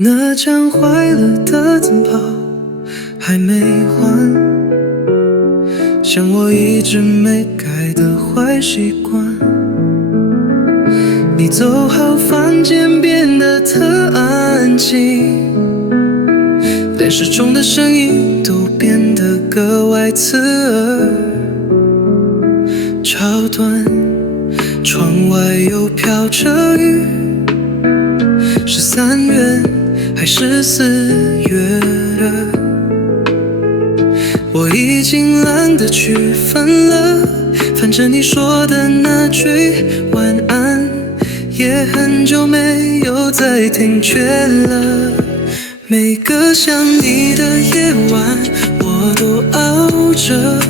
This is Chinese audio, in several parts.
那张坏了的灯泡还没换，像我一直没改的坏习惯。你走后，房间变得特安静，电视中的声音都变得格外刺耳。超短，窗外又飘着雨，是3月还是4月了？我已经懒得区分了，反正你说的那句晚安，也很久没有再听觉了。每个想你的夜晚，我都熬着，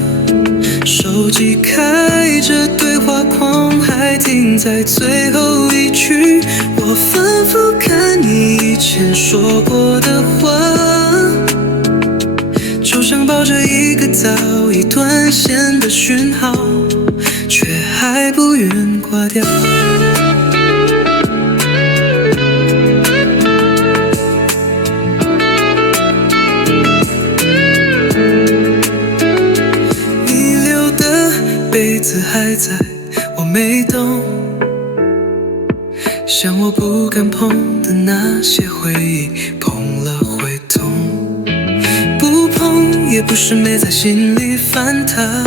手机开着，对话框还停在最后一句。我反复看你以前说过的话，就像抱着一个早已断线的讯号，却还不愿挂掉。你留的杯子还在，我没动，像我不敢碰的那些回忆，碰了会痛。不碰也不是没在心里翻它。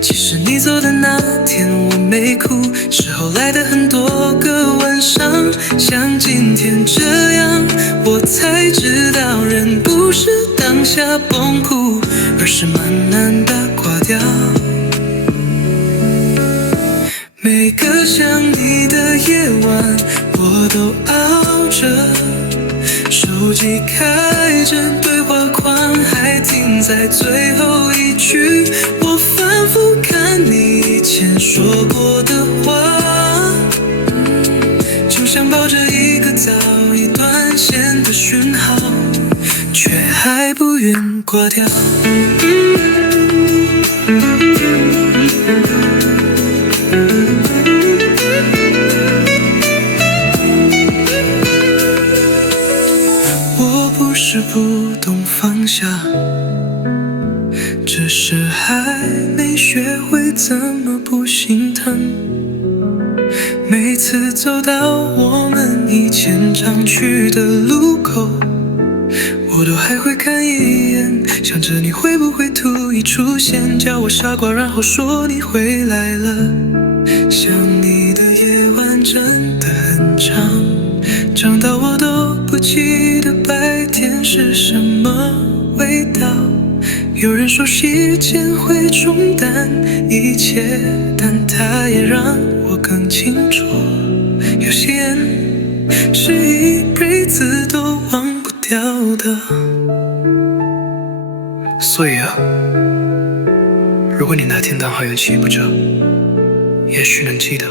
其实你走的那天我没哭，是后来的很多个晚上，像今天这样，我才知道人不是当下崩哭，而是慢慢地挂掉。每个想你的夜晚，我都熬着，手机开着，对话框还停在最后一句。我反复看你以前说过的话，就像抱着一个早已断线的讯号，却还不愿挂掉。我不是不懂放下，只是还没学会怎么不心疼。每次走到我们以前常去的路口，我都还会看一眼，想着你会不会突然出现，叫我傻瓜，然后说你回来了。想你的夜晚真的很长，长到我都不记得白天是什么味道。有人说时间会冲淡一切，但它也让我更清楚，有些人是一辈子都忘不掉的。所以啊，如果你那天刚好有记不着，也许能记得，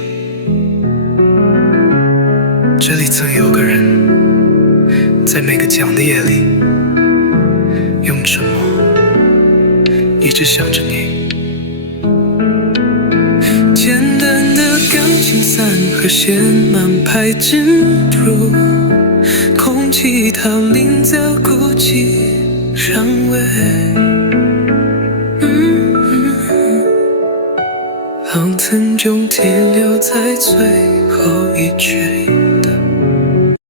这里曾有个人，在每个讲的夜里，用沉默一直想着你。简单的钢琴3和弦慢拍进入，空气它临走鼓起让位，好曾经停留在最后一句。